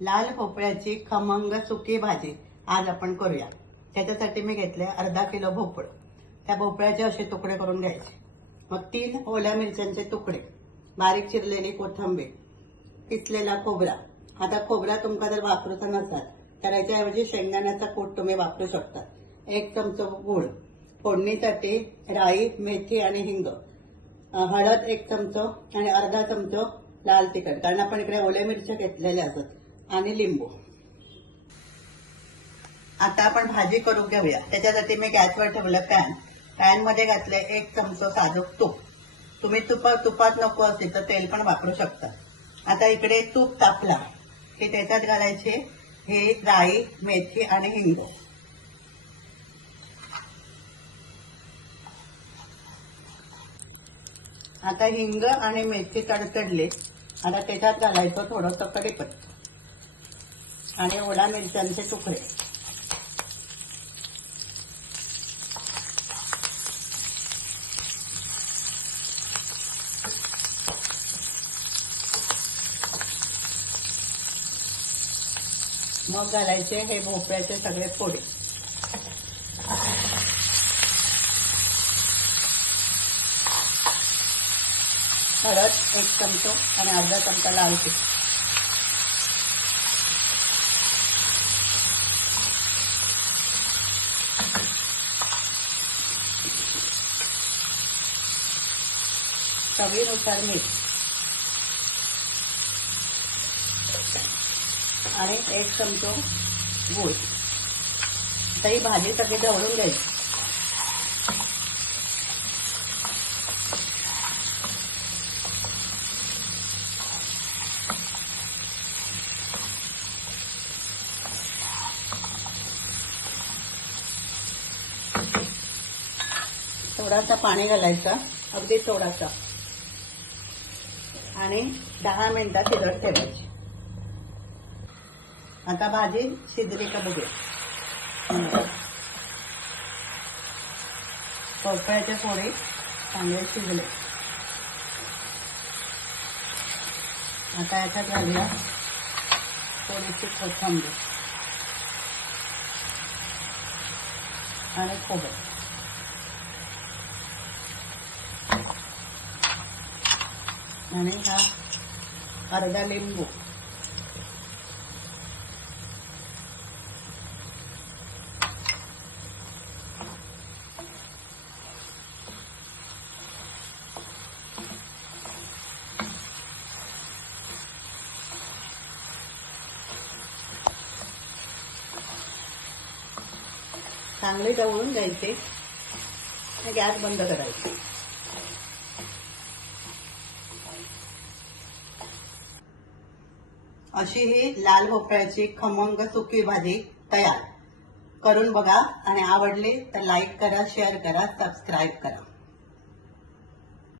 लाल भोपळ्याची खमंग सुकी भाजी आज आपण करूया। त्याच्यासाठी मी घेतले अर्धा किलो भोपळ। त्या भोपळ्याचे असे तुकडे करून घ्यायचे। मग 3 ओल्या मिरच्यांचे तुकडे, बारीक चिरलेली कोथिंबीर, किसलेला खोबरा। आता खोबरा तुमका जर वापरूचा नसाल तर याच्याऐवजी शेंगदाण्याचा कूट तुम्ही वापरू शकता। 1 चमचा गूळ, फोडणीसाठी राई, मेथी आणि हिंग, हळद 1 चमचा आणि अर्धा चमचा लाल तिखट, कारण आपण इकडे ओल्या मिरच्या घेतलेल्या असतात, आणि लिंबू। आता आपण भाजी करून घेऊया। त्याच्यासाठी मी गॅसवर ठेवलं पॅन मध्ये घातले 1 चमचा साजूक तूप। तुम्ही तुपात नको असेल तर तेल पण वापरू शकता। आता इकडे तूप तापला की त्याच्यात घालायचे हे राई, मेथी आणि हिंग। आता हिंग आणि मेथी तडतडले। आता त्याच्यात घालायचं थोडंसं कढीपत्ता आणि ओल्या मिरच्यांचे तुकडे। मग घालायचे हे भोपळ्याचे सगळे फोडे। हळद 1 चमचा आणि अर्धा चमचा लाल तिखट। चवीनुसार मीठ आणि 1 चमचा गूळ। आता ही भाजी सगळी ढवळून घ्यायची। थोडासा पाणी घालायचं, अगदी थोडासा, आणि 10 मिनिटं शिजत ठेवायची। आता भाजी शिजली का बघूया। भोपळ्याचे फोडे चांगले शिजले। आता याच्यात घालूया थोडीशी कोथिंबीर आणि खोबरं आणि हा अर्धा लिंबू। चांगले ढवळून घ्यायचे, गॅस बंद करायचा। अशी ही लाल भोपळ्याची खमंग सुकी भाजी तयार। करून बघा आणि आवडली तर लाईक करा, शेअर करा, सबस्क्राईब करा।